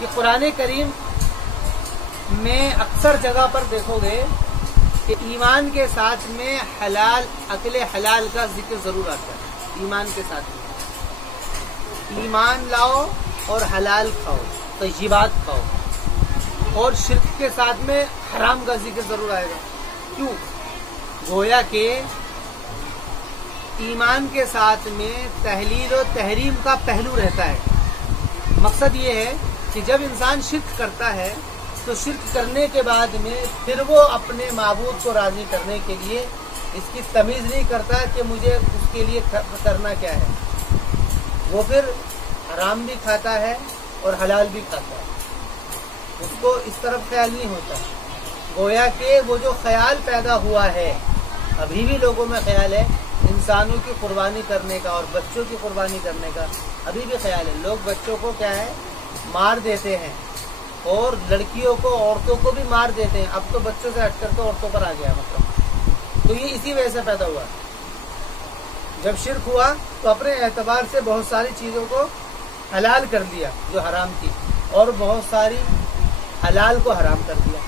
کہ قرآن کریم میں اکثر جگہ پر دیکھو گے کہ ایمان کے ساتھ میں حلال اکل حلال کا ذکر ضرور آتا ہے. ایمان کے ساتھ میں ایمان لاؤ اور حلال کھاؤ، طیبات کھاؤ. اور شرک کے ساتھ میں حرام کا ذکر ضرور آئے گا. کیوں؟ گویا کہ ایمان کے ساتھ میں تحلیل و تحریم کا پہلو رہتا ہے. مقصد یہ ہے کہ جب انسان شرک کرتا ہے تو شرک کرنے کے بعد میں پھر وہ اپنے معبود کو راضی کرنے کے لیے اس کی تمیز نہیں کرتا کہ مجھے اس کے لیے کرنا کیا ہے. وہ پھر حرام بھی کھاتا ہے اور حلال بھی کھاتا ہے. اس کو اس طرف خیال نہیں ہوتا. گویا کہ وہ جو خیال پیدا ہوا ہے، ابھی بھی لوگوں میں خیال ہے انسانوں کی قربانی کرنے کا اور بچوں کی قربانی کرنے کا ابھی بھی خیال ہے. لوگ بچوں کو کیا ہے مار دیتے ہیں اور لڑکیوں کو عورتوں کو بھی مار دیتے ہیں. اب تو بچوں سے ہٹ کر کے عورتوں پر آ گیا مطلب. تو یہ اسی وجہ سے پیدا ہوا. جب شرک ہوا تو اپنے اعتبار سے بہت ساری چیزوں کو حلال کر دیا جو حرام تھی، اور بہت ساری حلال کو حرام کر دیا.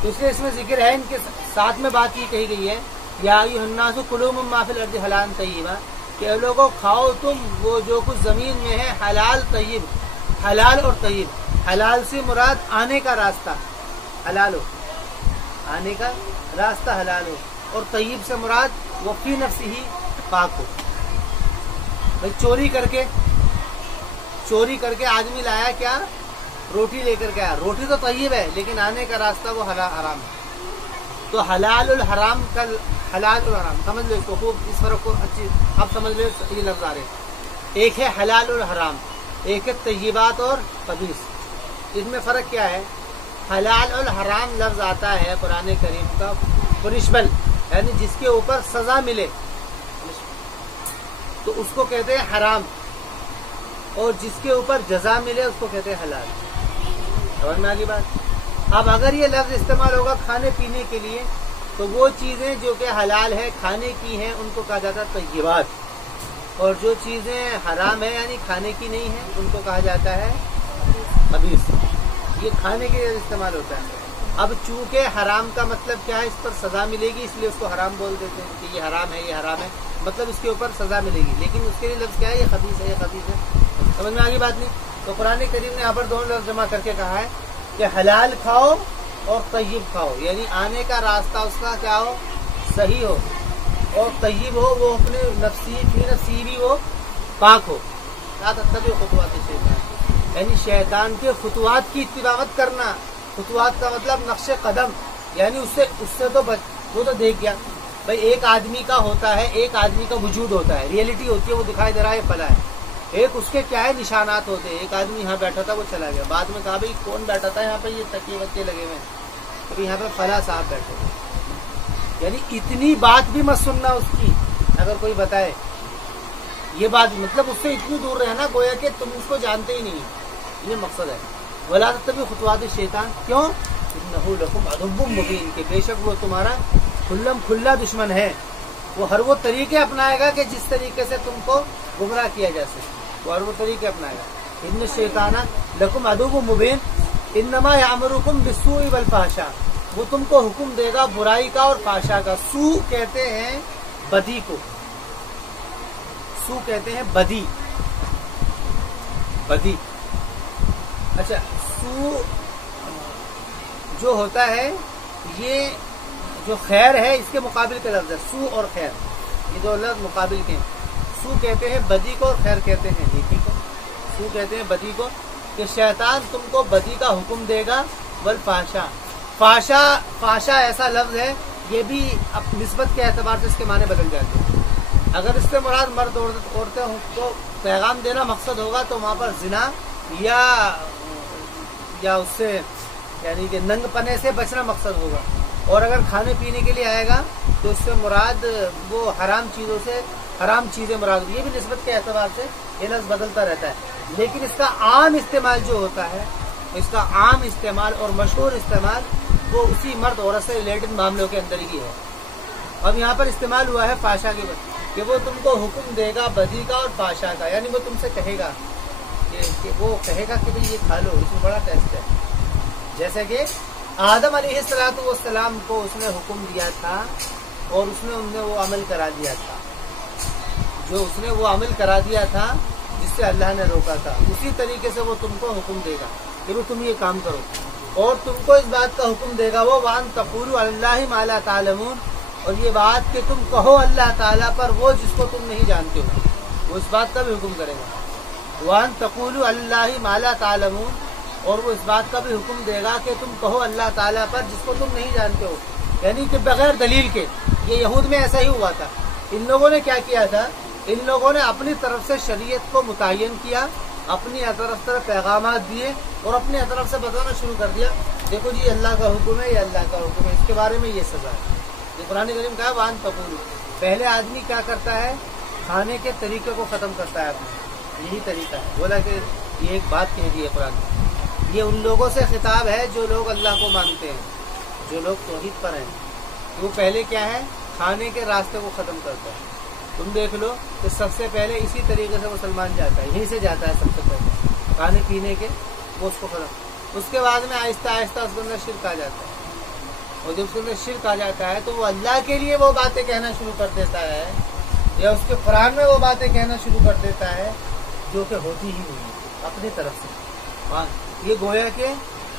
تو اس لیے اس میں ذکر ہے، ان کے ساتھ میں بات یہ کہی گئی ہے یا ایھا الناس کلوا مما فی الارض حلالا طیبا، کہ لوگوں کھاؤ تم وہ جو کچھ زمین میں ہے حلال طیب. حلال اور طیب، حلال سے مراد آنے کا راستہ حلال ہو، آنے کا راستہ حلال ہو، اور طیب سے مراد وہ فی نفس ہی پاک ہو. بھائی چوری کر کے آدمی لایا کیا؟ روٹی لے کر کے آیا. روٹی تو طیب ہے لیکن آنے کا راستہ وہ حرام ہے. تو حلال الحرام کا حلال الحرام سمجھ لو اس کو خوب، اس فرق کو اچھی اب سمجھ لو. یہ لفظ آ رہے ایک ہے حلال الحرام، ایک ہے طیبات اور خبیث. اس میں فرق کیا ہے؟ حلال الحرام لفظ آتا ہے قرآن کریم کا پنشبل، یعنی جس کے اوپر سزا ملے تو اس کو کہتے ہیں حرام، اور جس کے اوپر جزا ملے اس کو کہتے ہیں حلال. سمجھ میں آگے بات؟ اب اگر یہ لفظ استعمال ہوگا کھانے پینے کے لیے تو وہ چیزیں جو کہ حلال ہے کھانے کی ہیں ان کو کہا جاتا ہے طیبات، اور جو چیزیں حرام ہیں یعنی کھانے کی نہیں ہیں ان کو کہا جاتا ہے خبیث. یہ کھانے کے لیے استعمال ہوتا ہے. اب چونکہ حرام کا مطلب کیا ہے؟ اس پر سزا ملے گی، اس لیے اس کو حرام بول دیتے ہیں کہ یہ حرام ہے، یہ حرام ہے، مطلب اس کے اوپر سزا ملے گی. لیکن اس کے لیے لفظ کیا ہے؟ یہ خبیث ہے، یہ خبیث ہے. سمجھ میں آگے بات نہیں؟ تو قرآن کریم نے یہاں پر دونوں لفظ جمع کر کے کہا ہے کہ حلال کھاؤ اور طیب کھاؤ، یعنی آنے کا راستہ اس کا کیا ہو؟ صحیح ہو، اور طیب ہو، وہ اپنے نفسی بھی وہ پاک ہو. لا تتبعوا خطوات الشیطان، یعنی شیطان کے خطوات کی اتباع مت کرنا. خطوات کا مطلب نقش قدم، یعنی اس سے تو وہ تو دیکھ گیا. بھائی ایک آدمی کا ہوتا ہے، ایک آدمی کا وجود ہوتا ہے، ریئلٹی ہوتی ہے، وہ دکھائی دے رہا ہے فلاں ہے. ایک اس کے کیا ہے نشانات ہوتے ہیں. ایک آدمی یہاں بیٹھا تھا وہ چلا گیا، بعد میں کہا بھائی کون بیٹھا تھا یہاں پہ؟ یہ تکیے وکیے لگے ہوئے ہیں، ابھی یہاں پہ فلاں صاحب بیٹھے ہوئے. یعنی اتنی بات بھی مت سننا اس کی اگر کوئی بتائے یہ بات، مطلب اس سے اتنی دور رہنا گویا کہ تم اس کو جانتے ہی نہیں. یہ مقصد ہے. ولا تتبعوا خطوات الشیطان، کیوں؟ انہ لکم عدو مبین، کہ بے شک وہ تمہارا کھلا دشمن ہے. وہ ہر وہ طریقے اپنائے گا کہ جس طریقے سے تم کو گمراہ کیا جا سکے، وہ ہر وہ طریقے اپنائے گا. ان الشیطان لکم عدو مبین انما یامرکم بالسوء والفحشاء، وہ تم کو حکم دے گا برائی کا اور فحشاء کا. سوء کہتے ہیں بدی کو، سوء کہتے ہیں بدی. اچھا، سوء جو ہوتا ہے یہ جو خیر ہے اس کے مقابل کا لفظ ہے. سوء اور خیر یہ دو لفظ مقابل کے ہیں. سوء کہتے ہیں بدی کو اور خیر کہتے ہیں نیکی کو. سوء کہتے ہیں بدی کو، کہ شیطان تم کو بدی کا حکم دے گا. والفحشاء، فحشاء ایسا لفظ ہے یہ بھی نسبت کے اعتبار سے اس کے معنی بدل جاتے ہیں. اگر اس سے مراد مرد عورتیں ہوں تو پیغام دینا مقصد ہوگا تو وہاں پر زنا یا اس سے یعنی کہ ننگ پنے سے بچنا مقصد ہوگا. اور اگر کھانے پینے کے لیے آئے گا تو اس سے مراد وہ حرام چیزیں مراد. یہ بھی نسبت کے اعتبار سے یہ لفظ بدلتا رہتا ہے. لیکن اس کا عام استعمال جو ہوتا ہے، اس کا عام استعمال اور مشہور استعمال وہ اسی مرد عورت سے ریلیٹڈ معاملوں کے اندر ہی ہے. اب یہاں پر استعمال ہوا ہے فحشاء کے بعد کہ وہ تم کو حکم دے گا بدی کا اور فحشاء کا، یعنی وہ تم سے کہے گا کہ وہ کہے گا کہ بھئی یہ کھا لو، اس میں بڑا ٹیسٹ ہے. جیسے کہ آدم علیہ السلام کو اس نے حکم دیا تھا اور اس نے ان میں وہ عمل کرا دیا تھا، جو اس نے وہ عمل کرا دیا تھا جس سے اللہ نے روکا تھا، اسی طریقے سے وہ تم کو حکم دے گا کہ وہ تم یہ کام کرو، اور تم کو اس بات کا حکم دے گا وہ وان تقولوا علی اللہ ما لا تعلمون، اور یہ بات کہ تم کہو اللہ تعالیٰ پر وہ جس کو تم نہیں جانتے ہو، وہ اس بات کا بھی حکم کرے گا. وان تقولوا علی اللہ ما لا تعلمون، اور وہ اس بات کا بھی حکم دے گا کہ تم کہو اللہ تعالیٰ پر جس کو تم نہیں جانتے ہو، یعنی کہ بغیر دلیل کے. یہ یہود میں ایسا ہی ہوا تھا. ان لوگوں نے کیا کیا تھا؟ ان لوگوں نے اپنی طرف سے شریعت کو متعین کیا، اپنی طرف پیغامات دیے اور اپنی طرف سے بتانا شروع کر دیا، دیکھو جی اللہ کا حکم ہے، یہ اللہ کا حکم ہے، اس کے بارے میں یہ سزا ہے. یہ قرآن کریم کہا وان تقولوا. پہلے آدمی کیا کرتا ہے؟ کھانے کے طریقے کو ختم کرتا ہے اپنے، یہی طریقہ ہے. بولا کہ یہ ایک بات کہہ دی ہے قرآن میں. یہ ان لوگوں سے خطاب ہے جو لوگ اللہ کو مانتے ہیں، جو لوگ توحید پر ہیں. وہ پہلے کیا ہے؟ کھانے کے راستے کو ختم کرتا ہے. تم دیکھ لو کہ سب سے پہلے اسی طریقے سے مسلمان جاتا ہے، یہیں سے جاتا ہے سب سے پہلے کھانے پینے کے، وہ اس کو ختم. اس کے بعد میں آہستہ آہستہ اس کے اندر شرک آ جاتا ہے، اور جب اس کے اندر شرک آ جاتا ہے تو وہ اللہ کے لیے وہ باتیں کہنا شروع کر دیتا ہے، یا اس کے قرآن میں وہ باتیں کہنا شروع کر دیتا ہے جو کہ ہوتی ہی نہیں ہے اپنی طرف سے. یہ گویا کہ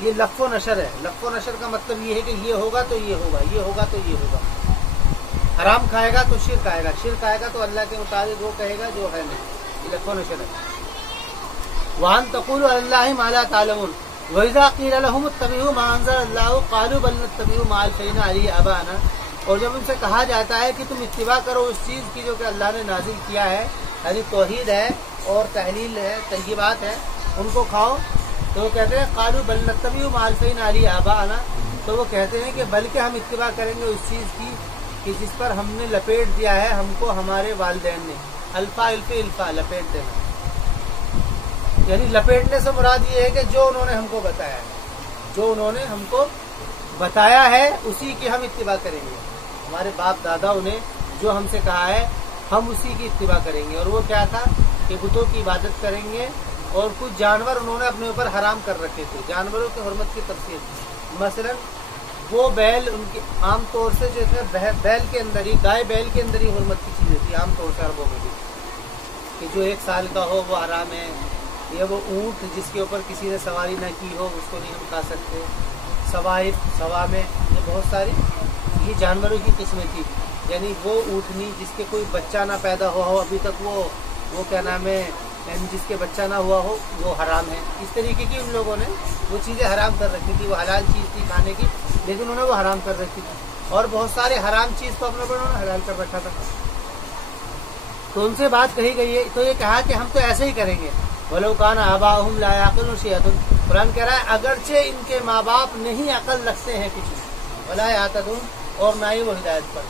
یہ لف و نشر ہے. لف و نشر کا مطلب یہ ہے کہ یہ ہوگا تو یہ ہوگا، یہ ہوگا تو یہ ہوگا. حرام کھائے گا تو شرک آئے گا، شرک آئے گا تو اللہ کے مطابق وہ کہے گا جو ہے نہیں. یہ لف و نشر ہے. وان تقولوا علی اللہ ما لا تعلمون وَإِذَا قِيلَ لَهُمُ اتَّبِعُوا مَا أَنزَلَ اللَّهُ قَالُوا بَلْ نَتَّبِعُ مَا أَلْفَيْنَا عَلَيْهِ آبَاءَنَا. اور جب ان سے کہا جاتا ہے کہ تم اتباع کرو اس چیز کی جو کہ اللہ نے نازل کیا ہے، یعنی توحید ہے اور تحلیل ہے، طیبات ہے، ان کو کھاؤ، تو وہ کہتے ہیں قَالُوا بَلْ نَتَّبِعُ مَا أَلْفَيْنَا عَلَيْهِ آبَاءَنَا. تو وہ کہتے ہیں کہ بلکہ ہم اتباع کریں گے اس چیز کی کہ جس پر ہم نے لپیٹ دیا ہے ہم کو ہمارے والدین نے. الفا لپیٹ دینا، یعنی لپیٹنے سے مراد یہ ہے کہ جو انہوں نے ہم کو بتایا ہے، جو انہوں نے ہم کو بتایا ہے اسی کی ہم اتباع کریں گے. ہمارے باپ داداؤں نے جو ہم سے کہا ہے ہم اسی کی اتباع کریں گے. اور وہ کیا تھا کہ بتوں کی عبادت کریں گے، اور کچھ جانور انہوں نے اپنے اوپر حرام کر رکھے تھے. جانوروں کی حرمت کی تفصیل، مثلا وہ بیل، ان کی عام طور سے جیسے بیل کے اندر ہی، گائے بیل کے اندر ہی حرمت کی چیزیں تھی عام طور سے عربوں میں بھی، کہ جو 1 سال کا ہو وہ حرام ہے. یہ وہ اونٹ جس کے اوپر کسی نے سواری نہ کی ہو اس کو نہیں ہم کھا سکتے. سوا میں یہ بہت ساری یہ جانوروں کی قسمیں تھی، یعنی وہ اونٹنی جس کے کوئی بچہ نہ پیدا ہوا ہو ابھی تک، وہ کیا نام ہے، یعنی جس کے بچہ نہ ہوا ہو وہ حرام ہے. اس طریقے کی ان لوگوں نے وہ چیزیں حرام کر رکھی تھی. وہ حلال چیز تھی کھانے کی لیکن انہوں نے وہ حرام کر رکھی تھی، اور بہت سارے حرام چیز کو اپنے اوپر انہوں نے حلال کر رکھا تھا. تو ان سے بات کہی گئی ہے، تو یہ کہا کہ ہم تو ایسے ہی کریں گے. وَلَوْ كَانَ آبَاؤُهُمْ لَا يَعْقِلُونَ شَيْئًا. قرآن کہہ رہا ہے اگرچہ ان کے ماں باپ نہیں عقل رکھتے ہیں کچھ، وَلَا يَهْتَدُونَ، اور نہ ہی وہ ہدایت پر.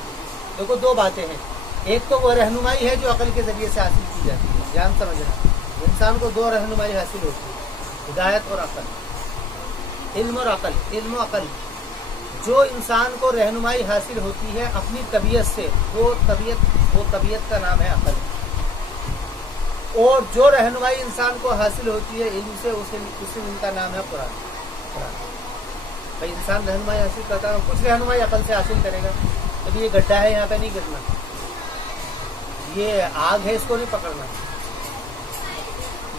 دیکھو دو باتیں ہیں، ایک تو وہ رہنمائی ہے جو عقل کے ذریعے سے حاصل کی جاتی ہے. جان سمجھنا، انسان کو 2 رہنمائی حاصل ہوتی ہے، ہدایت اور عقل، علم اور عقل. علم و عقل جو انسان کو رہنمائی حاصل ہوتی ہے اپنی طبیعت سے، وہ طبیعت کا نام ہے عقل. اور جو رہنمائی انسان کو حاصل ہوتی ہے علم سے، اس علم کا نام ہے قرآن. بھائی انسان رہنمائی حاصل کرتا ہے، کچھ رہنمائی عقل سے حاصل کرے گا. ابھی یہ گڈھا ہے یہاں پہ نہیں گرنا، یہ آگ ہے اس کو نہیں پکڑنا،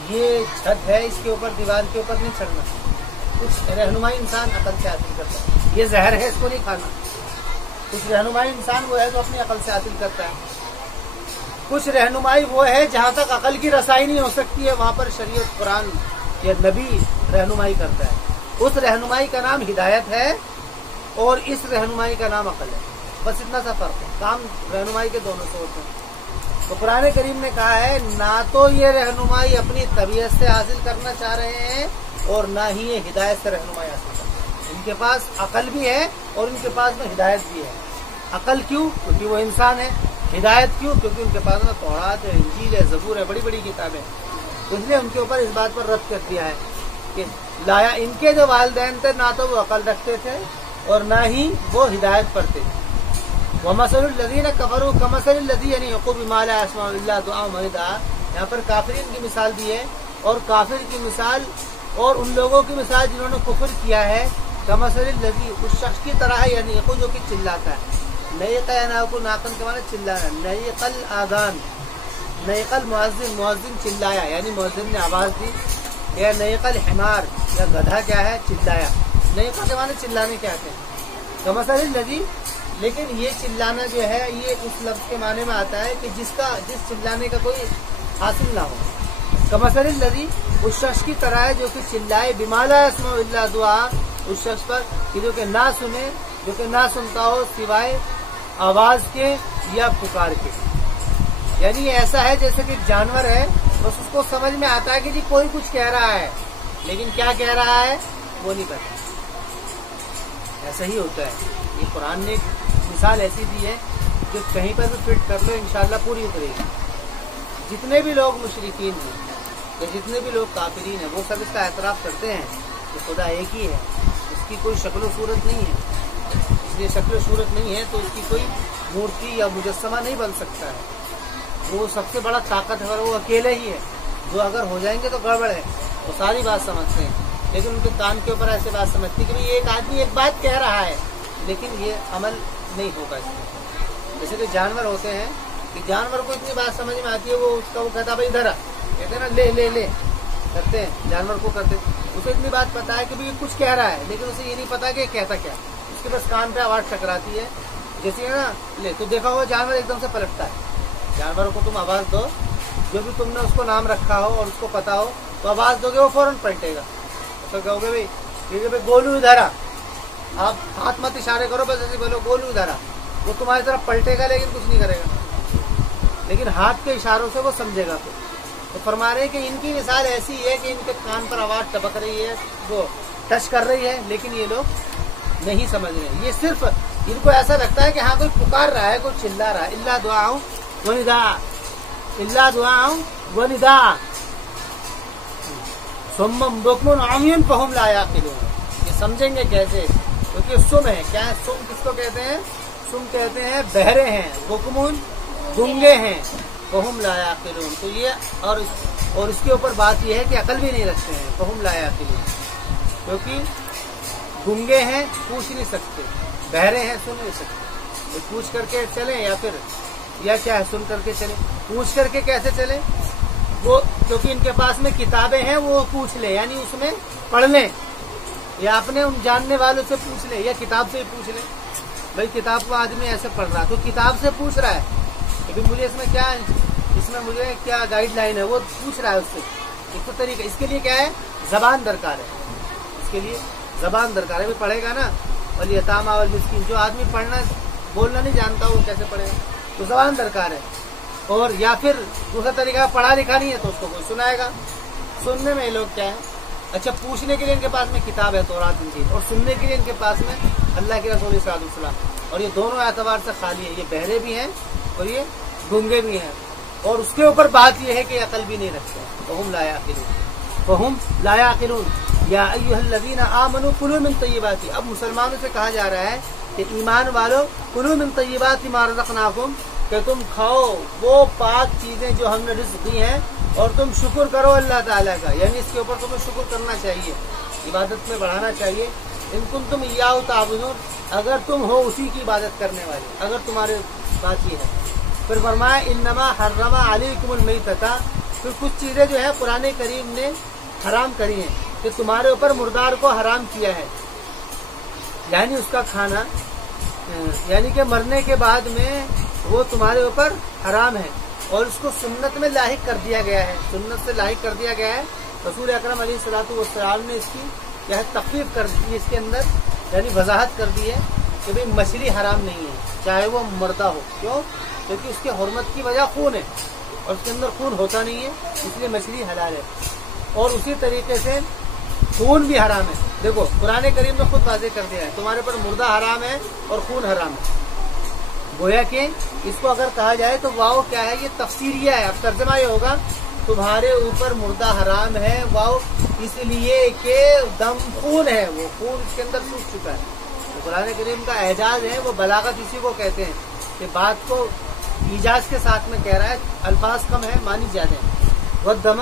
یہ چھت ہے اس کے اوپر دیوار کے اوپر نہیں چڑھنا. کچھ رہنمائی انسان عقل سے حاصل کرتا ہے. یہ زہر ہے اس کو نہیں کھانا. کچھ رہنمائی انسان وہ ہے تو اپنی عقل سے حاصل کرتا ہے. کچھ رہنمائی وہ ہے جہاں تک عقل کی رسائی نہیں ہو سکتی ہے وہاں پر شریعت، قرآن یا نبی رہنمائی کرتا ہے. اس رہنمائی کا نام ہدایت ہے اور اس رہنمائی کا نام عقل ہے. بس اتنا سا فرق ہے، کام رہنمائی کے دونوں سے ہوتے ہیں. تو قرآن کریم نے کہا ہے نہ تو یہ رہنمائی اپنی طبیعت سے حاصل کرنا چاہ رہے ہیں اور نہ ہی یہ ہدایت سے رہنمائی حاصل کرنا. ان کے پاس عقل بھی ہے اور ان کے پاس میں ہدایت بھی ہے. عقل کیوں؟ کیونکہ وہ انسان ہے. ہدایت کیوں؟ کیونکہ ان کے پاس میں توراۃ ہے، انجیل ہے، زبور ہے، بڑی بڑی کتابیں. اس لیے ان کے اوپر اس بات پر رد کر دیا ہے کہ لایا ان کے جو والدین تھے نہ تو وہ عقل رکھتے تھے اور نہ ہی وہ ہدایت پر تھے. وَمَثَلُ الَّذِينَ كَفَرُوا كَمَثَلِ الَّذِي يَنِعُقُ بِمَا لَا يَسْمَعُ إِلَّا دُعَاءً وَنِدَاءً. یہاں پر کافرین کی مثال دی ہے اور کافر کی مثال اور ان لوگوں کی مثال جنہوں نے کفر کیا ہے کمثل الذی، اس شخص کی طرح ہے، یعنی جو کہ چلاتا ہے. نیق یناق ناقن کے معنی چلانا. نیق الاذان، نیق المؤذن، مؤذن چلایا یعنی مؤذن نے آواز دی. یا نیق الحمار، یا گدھا کیا ہے چلایا. نیق کے معنی چلانے کے آتے ہیں. کمثل الذی، لیکن یہ چلانا جو ہے یہ اس لفظ کے معنی میں آتا ہے کہ جس چلانے کا کوئی حاصل نہ ہو. کمثل الذی، اس شخص کی طرح ہے جو کہ چلائے بما لا یسمع الا دعاء، اس شخص پر کہ جو کہ نہ سنے، جو کہ نہ سنتا ہو سوائے آواز کے یا پکار کے. یعنی یہ ایسا ہے جیسے کہ جانور ہے، بس اس کو سمجھ میں آتا ہے کہ جی کوئی کچھ کہہ رہا ہے، لیکن کیا کہہ رہا ہے وہ نہیں پتا. ایسا ہی ہوتا ہے. یہ قرآن نے مثال ایسی دی ہے جو کہیں پر بھی فٹ کر لو انشاءاللہ پوری اترے گی. جتنے بھی لوگ مشرکین ہیں یا جتنے بھی لوگ کافرین ہیں وہ سب اس کا اعتراف کرتے ہیں کہ خدا ایک ہی ہے، اس کی کوئی شکل و صورت نہیں ہے. اس لیے شکل و صورت نہیں ہے تو اس کی کوئی مورتی یا مجسمہ نہیں بن سکتا ہے. وہ سب سے بڑا طاقتور وہ اکیلے ہی ہے. جو اگر ہو جائیں گے تو گڑبڑ ہے. وہ ساری بات سمجھتے ہیں لیکن ان کے کان کے اوپر ایسے بات سمجھتی کہ ایک آدمی ایک بات کہہ رہا ہے لیکن یہ عمل نہیں ہوگا اس میں. جیسے کہ جانور ہوتے ہیں کہ جانور کو اتنی بات سمجھ میں آتی ہے وہ کہتا بھائی ادھر کہتے ہیں نا لے لے لے کرتے ہیں جانور کو کرتے ہیں. اسے اتنی بات پتا ہے کہ یہ کچھ کہہ رہا ہے لیکن اسے یہ نہیں پتا کہ کہتا کیا. اس کے بس کان پہ آواز ٹکراتی ہے جیسے نا لے تو دیکھا ہوا جانور ایک دم سے پلٹتا ہے. جانوروں کو تم آواز دو، جو بھی تم نے اس کو نام رکھا ہو اور اس کو پتا ہو تو آواز دو گے وہ فوراً پلٹے گا. تو کہو گے بھائی گولو ادھر آ، آپ ہاتھ مت اشارے کرو بس ایسے بولو گولو ادھر آ، وہ تمہاری طرف پلٹے گا لیکن کچھ نہیں کرے گا، لیکن ہاتھ کے اشاروں سے وہ سمجھے گا. تو فرما رہے ہیں کہ ان کی مثال ایسی ہے کہ ان کے کان پر آواز ٹپک رہی ہے، وہ ٹچ کر رہی ہے لیکن یہ لوگ نہیں سمجھ رہے. یہ صرف ان کو ایسا لگتا ہے کہ ہاں کوئی پکار رہا ہے، کوئی چلا رہا ہے. اللہ دعاؤں ونداء، اللہ دعاؤں ونداء سمم بکم عمی فہم لا یعقلون. یہ سمجھیں گے کیسے؟ کیونکہ سم ہے. کیا ہے سم؟ کس کو کہتے ہیں؟ سم کہتے ہیں بہرے ہیں، بکمون گنگے ہیں، فہم لا یعقلون. تو یہ اور اس کے اوپر بات یہ ہے کہ عقل بھی نہیں رکھتے ہیں. فہم لا یعقلون کیونکہ گنگے ہیں پوچھ نہیں سکتے، بہرے ہیں سن نہیں سکتے. پوچھ کر کے چلیں یا کیا ہے سن کر کے چلیں. پوچھ کر کے کیسے چلیں؟ وہ کیونکہ ان کے پاس میں کتابیں ہیں وہ پوچھ لیں یعنی اس میں پڑھ لیں یا اپنے ان جاننے والوں سے پوچھ لیں یا کتاب سے پوچھ لیں. بھائی کتاب کو آدمی ایسے پڑھ رہا تو کتاب سے پوچھ رہا ہے کہ مجھے اس میں مجھے کیا گائیڈ لائن ہے وہ پوچھ رہا ہے اس سے. ایک تو طریقہ اس کے لیے کیا ہے زبان درکار ہے. اس کے لیے زبان درکار ہے. بھی پڑھے گا نا والیتامی والمسکین. جو آدمی پڑھنا بولنا نہیں جانتا وہ کیسے پڑھے گا؟ تو زبان درکار ہے. اور یا پھر دوسرا طریقہ پڑھا لکھا نہیں ہے تو اس کو کوئی سنائے گا. سننے میں یہ لوگ کیا ہے اچھا پوچھنے کے لیے ان کے پاس میں کتاب ہے تورات انجیل، اور سننے کے لیے ان کے پاس میں اللہ کے رسول صلی اللہ علیہ وسلم. اور یہ دونوں اعتبار سے خالی ہے. یہ بہرے بھی ہیں اور یہ گنگے بھی ہیں. اور اس کے اوپر بات یہ ہے کہ عقل بھی نہیں رکھتے. فہم لا یعقلون، فہم لا یعقلون. یا ایھا الذین آمنوا کلوا من طیبات. اب مسلمانوں سے کہا جا رہا ہے کہ ایمان والو کلوا من طیبات ما رزقناکم، کہ تم کھاؤ وہ پاک چیزیں جو ہم نے رزق دی ہیں اور تم شکر کرو اللہ تعالیٰ کا. یعنی اس کے اوپر تمہیں شکر کرنا چاہیے، عبادت میں بڑھانا چاہیے. ان کنتم ایاہ تعبدون، اگر تم ہو اسی کی عبادت کرنے والے، اگر تمہارے بات یہ ہے. پھر فرمایا انما حرم علیکم المیتۃ. پھر کچھ چیزیں جو ہے قرآن کریم نے حرام کری ہیں کہ تمہارے اوپر مردار کو حرام کیا ہے، یعنی اس کا کھانا، یعنی کہ مرنے کے بعد میں وہ تمہارے اوپر حرام ہے. اور اس کو سنت میں لاحق کر دیا گیا ہے، سنت سے لاحق کر دیا گیا ہے. رسول اکرم علیہ الصلوۃ والسلام نے اس کی کیا ہے تخفیف کر دی، اس کے اندر یعنی وضاحت کر دی ہے کہ بھئی مچھلی حرام نہیں ہے چاہے وہ مردہ ہو. کیوں؟ کیونکہ اس کے حرمت کی وجہ خون ہے اور اس کے اندر خون ہوتا نہیں ہے، اس لیے مچھلی حلال ہے. اور اسی طریقے سے خون بھی حرام ہے. دیکھو قرآن کریم نے خود واضح کر دیا ہے تمہارے پر مردہ حرام ہے اور خون حرام ہے. گویا کہ اس کو اگر کہا جائے تو واو کیا ہے، یہ تفسیریہ ہے. اب ترجمہ یہ ہوگا تمہارے اوپر مردہ حرام ہے، واو اس لیے کہ دم خون ہے، وہ خون اس کے اندر سوکھ چکا ہے. تو قرآن کریم کا اعجاز ہے، وہ بلاغت اسی کو کہتے ہیں کہ بات کو ایجاز کے ساتھ میں کہہ رہا ہے، الفاظ کم ہے معنی زیادہ ہے. والدم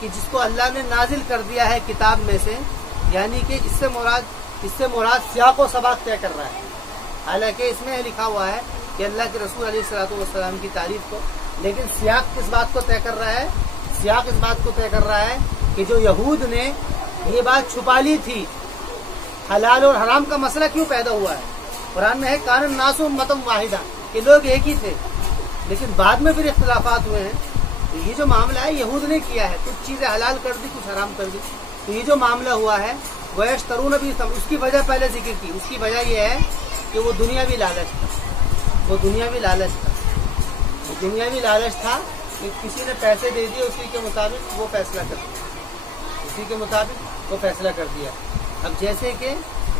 کہ جس کو اللہ نے نازل کر دیا ہے کتاب میں سے، یعنی کہ اس سے مراد سیاق و سباق طے کر رہا ہے. حالانکہ اس میں لکھا ہوا ہے کہ اللہ کے رسول علیہ الصلوۃ والسلام کی تعریف کو، لیکن سیاق کس بات کو طے کر رہا ہے؟ سیاق اس بات کو طے کر رہا ہے کہ جو یہود نے یہ بات چھپا لی تھی، حلال اور حرام کا مسئلہ کیوں پیدا ہوا ہے. قرآن میں ہے کان الناس امۃ واحدہ، کہ لوگ ایک ہی تھے، لیکن بعد میں پھر اختلافات ہوئے ہیں. یہ جو معاملہ ہے یہود نے کیا ہے، کچھ چیزیں حلال کر دی، کچھ حرام کر دی. تو یہ جو معاملہ ہوا ہے وہ یشترون بھی، اس کی وجہ پہلے ذکر کی. اس کی وجہ یہ ہے کہ وہ دنیاوی لالچ تھا. وہ دنیاوی لالچ تھا کہ کسی نے پیسے دے دیے، اسی کے مطابق وہ فیصلہ کر دیا. اب جیسے کہ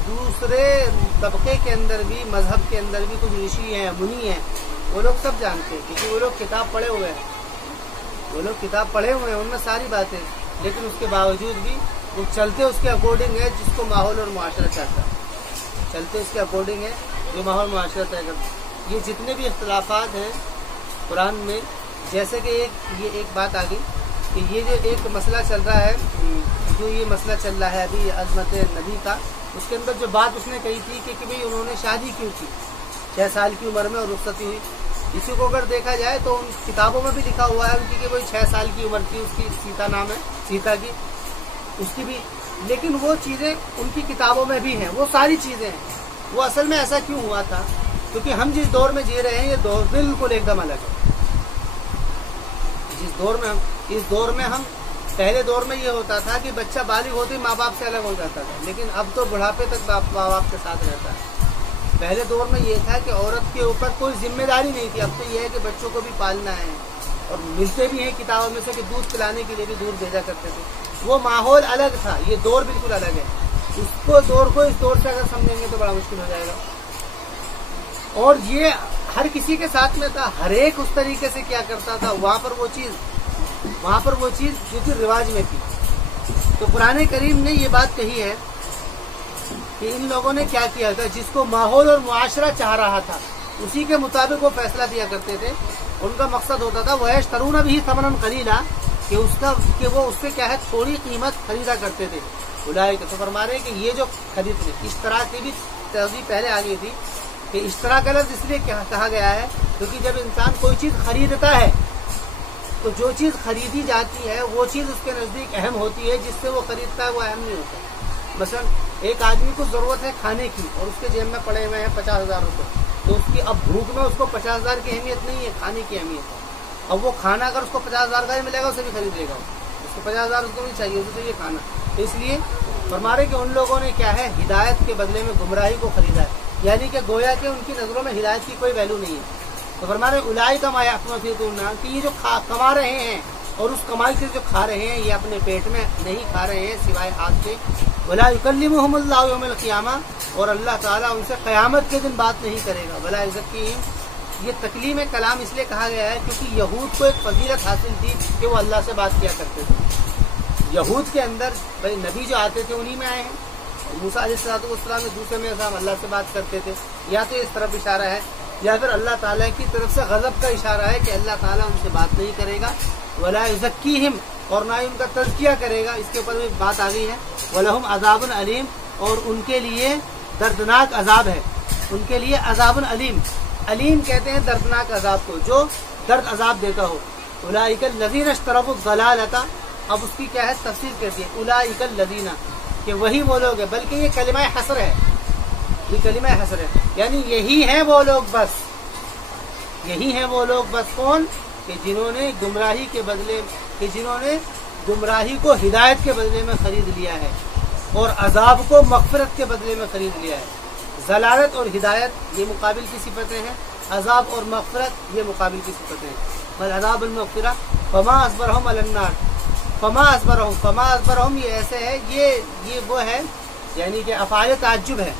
دوسرے طبقے کے اندر بھی، مذہب کے اندر بھی کچھ رشی ہیں، منی ہیں، وہ لوگ سب جانتے ہیں کیونکہ وہ لوگ کتاب پڑھے ہوئے ہیں، ان میں ساری باتیں، لیکن اس کے باوجود بھی وہ چلتے اس کے اکارڈنگ ہے جس کو ماحول اور معاشرہ چاہتا ہے. چلتے اس کے اکارڈنگ ہے جو ماحول معاشرہ طے کرتا ہے. یہ جتنے بھی اختلافات ہیں قرآن میں، جیسے کہ یہ ایک بات آ گئی کہ یہ جو ایک مسئلہ چل رہا ہے، جو یہ مسئلہ چل رہا ہے ابھی عظمت نبی کا، اس کے اندر جو بات اس نے کہی تھی کہ بھئی انہوں نے شادی کیوں کی 6 سال کی عمر میں اور رخصتی ہوئی. اسی کو اگر دیکھا جائے تو ان کتابوں میں بھی لکھا ہوا ہے ان کی کہ وہی 6 سال کی عمر تھی. اس کی سیتا نام ہے، سیتا کی، اس کی بھی. لیکن وہ چیزیں ان کی کتابوں میں بھی ہیں، وہ ساری چیزیں ہیں. وہ اصل میں ایسا کیوں ہوا تھا؟ کیونکہ ہم جس دور میں جی رہے ہیں یہ دور بالکل ایک دم الگ ہے. اس دور میں ہم پہلے دور میں یہ ہوتا تھا کہ بچہ بالغ ہوتے ہی ماں باپ سے الگ ہو جاتا تھا، لیکن اب تو بڑھاپے تک ماں باپ کے ساتھ رہتا ہے. پہلے دور میں یہ تھا کہ عورت کے اوپر کوئی ذمہ داری نہیں تھی. اب تو یہ ہے کہ بچوں کو بھی پالنا ہے، اور ملتے بھی ہیں کتابوں میں سے کہ دودھ پلانے کے لیے بھی دودھ بھیجا کرتے تھے. وہ ماحول الگ تھا، یہ دور بالکل الگ ہے. اس دور سے اگر سمجھیں گے تو بڑا مشکل ہو جائے گا. اور یہ ہر کسی کے ساتھ میں تھا، ہر ایک اس طریقے سے کیا کرتا تھا. وہاں پر وہ چیز جو کہ رواج میں تھی. تو قرآن کریم نے یہ بات کہی ہے کہ ان لوگوں نے کیا کیا تھا، جس کو ماحول اور معاشرہ چاہ رہا تھا اسی کے مطابق وہ فیصلہ دیا کرتے تھے. ان کا مقصد ہوتا تھا وہ یشترون بھی ثمنا قلیلا، کہ وہ اس سے کیا ہے تھوڑی قیمت خریدا کرتے تھے. اولئک، تو فرما رہے ہیں کہ یہ جو خریدتے، اشترا کی بھی توضیح پہلے آ گئی تھی کہ اشترا کا لفظ اس لیے کہا گیا ہے کیونکہ جب انسان کوئی چیز خریدتا ہے تو جو چیز خریدی جاتی ہے وہ چیز اس کے نزدیک اہم ہوتی ہے، جس سے وہ خریدتا ہے وہ اہم نہیں ہوتا. مثلا ایک آدمی کو ضرورت ہے کھانے کی اور اس کے جیب میں پڑے ہوئے ہیں 50,000 روپے، تو اس کی اب بھوک میں اس کو 50,000 کی اہمیت نہیں ہے، کھانے کی اہمیت ہے. اب وہ کھانا اگر اس کو 50,000 کا ہی ملے گا اسے بھی خرید لے گا. اس کو 50,000 اس کو نہیں چاہیے، اسے چاہیے کھانا. تو اس لیے فرما رہے کہ ان لوگوں نے کیا ہے ہدایت کے بدلے میں گمراہی کو خریدا ہے، یعنی کہ گویا کہ ان کی نظروں میں ہدایت کی کوئی ویلو نہیں ہے. تو فرما رہے اولئک ما یأکلون فی بطونہم، کہ یہ جو کما رہے ہیں اور اس کمائی سے جو کھا رہے ہیں یہ اپنے پیٹ میں نہیں کھا رہے ہیں سوائے ہاتھ سے. ولا یکلمہم اللہ یوم القیامہ، اور اللہ تعالیٰ ان سے قیامت کے دن بات نہیں کرے گا. ولا یزکیہم، یہ تکلیم کلام اس لیے کہا گیا ہے کیونکہ یہود کو ایک فضیلت حاصل تھی کہ وہ اللہ سے بات کیا کرتے تھے. یہود کے اندر بھائی نبی جو آتے تھے انہی میں آئے ہیں. موسیٰ علیہ السلام نے دوسرے میں اللہ سے بات کرتے تھے. یا تو اس طرف اشارہ ہے یا پھر اللہ تعالیٰ کی طرف سے غضب کا اشارہ ہے کہ اللہ تعالیٰ ان سے بات نہیں کرے گا. ولا یزکیہم، اور نہ ہی ان کا تزکیہ کرے گا. اس کے اوپر بھی بات آ گئی ہے. وَلَهُمْ عَذَابٌ عَلِيمٌ، اور ان کے لیے دردناک عذاب ہے. ان کے لیے عذاب علیم، علیم کہتے ہیں دردناک عذاب کو جو درد عذاب دیتا ہو. اولئک الذین اشتروا الضلالۃ، اب اس کی کیا ہے تفسیر کرتی ہے اولئک الذین، کہ وہی وہ لوگ ہیں. بلکہ یہ کلمہ حصر ہے، یہ کلمہ حصر ہے، یعنی یہی ہیں وہ لوگ بس، یہی ہیں وہ لوگ بس. کون؟ کہ جنہوں نے گمراہی کے بدلے، کہ جنہوں نے گمراہی کو ہدایت کے بدلے میں خرید لیا ہے اور عذاب کو مغفرت کے بدلے میں خرید لیا ہے. ضلالت اور ہدایت یہ مقابل کی صفتیں ہیں، عذاب اور مغفرت یہ مقابل کی صفتیں ہیں. والعذاب المغفرہ فما اصبرہم علی النار، فما اصبرہم یہ ایسے ہے، یہ وہ ہے یعنی کہ افعال تعجب ہے.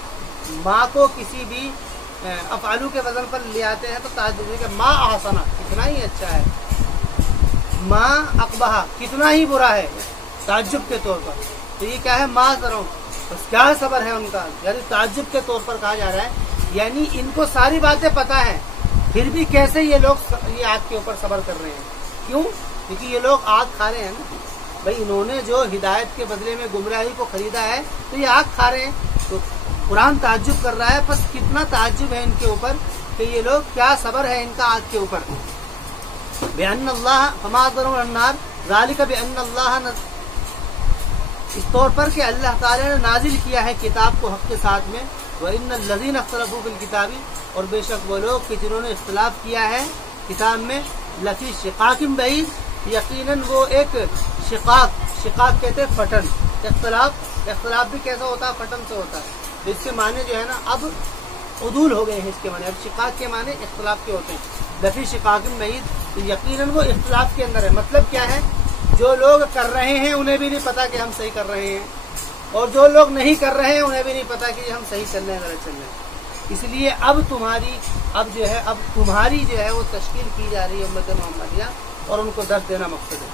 ماں کو کسی بھی افعالو کے وزن پر لے آتے ہیں تو تعجب ہے کہ ماں احسنہ کتنا ہی اچھا ہے، ماں اقبحہ کتنا ہی برا ہے، تعجب کے طور پر. تو یہ کیا ہے ماں ذرا بس کیا صبر ہے ان کا، یعنی تعجب کے طور پر کہا جا رہا ہے. یعنی ان کو ساری باتیں پتہ ہیں پھر بھی کیسے یہ لوگ یہ آگ کے اوپر صبر کر رہے ہیں. کیوں؟ کیونکہ یہ لوگ آگ کھا رہے ہیں نا. بھائی انہوں نے جو ہدایت کے بدلے میں گمراہی کو خریدا ہے تو یہ آگ کھا رہے ہیں. تو قرآن تعجب کر رہا ہے، پس کتنا تعجب ہے ان کے اوپر کہ یہ لوگ کیا صبر ہے ان کا آگ کے اوپر. بِأَنَّ اللَّهَ فَمَا أَكْبَرُ النَّارِ ذَلِكَ بِأَنَّ اللَّهَ اس طور پر کہ اللہ تعالیٰ نے نازل کیا ہے کتاب کو حق کے ساتھ میں. وَإِنَّ الَّذِينَ اخْتَلَفُوا فِي الْكِتَابِ اور بے شک وہ لوگ کہ جنہوں نے اختلاف کیا ہے کتاب میں، لفی شقاق بعید یقیناً وہ ایک شقاق کہتے ہیں پھٹن. اختلاف بھی کیسا ہوتا ہے؟ پھٹن سے ہوتا ہے. جس کے معنی جو ہے نا اب عدول ہو گئے ہیں. اس کے معنی اب شقاق کے معنی اختلاف کے ہوتے ہیں. لفی شقاق بعید یقیناً وہ اختلاف کے اندر ہے. مطلب کیا ہے؟ جو لوگ کر رہے ہیں انہیں بھی نہیں پتا کہ ہم صحیح کر رہے ہیں، اور جو لوگ نہیں کر رہے ہیں انہیں بھی نہیں پتا کہ ہم صحیح چل رہے ہیں غلط چل رہے ہیں. اس لیے اب تمہاری جو ہے وہ تشکیل کی جا رہی ہے امت محمدیہ، اور ان کو درس دینا مقصد ہے.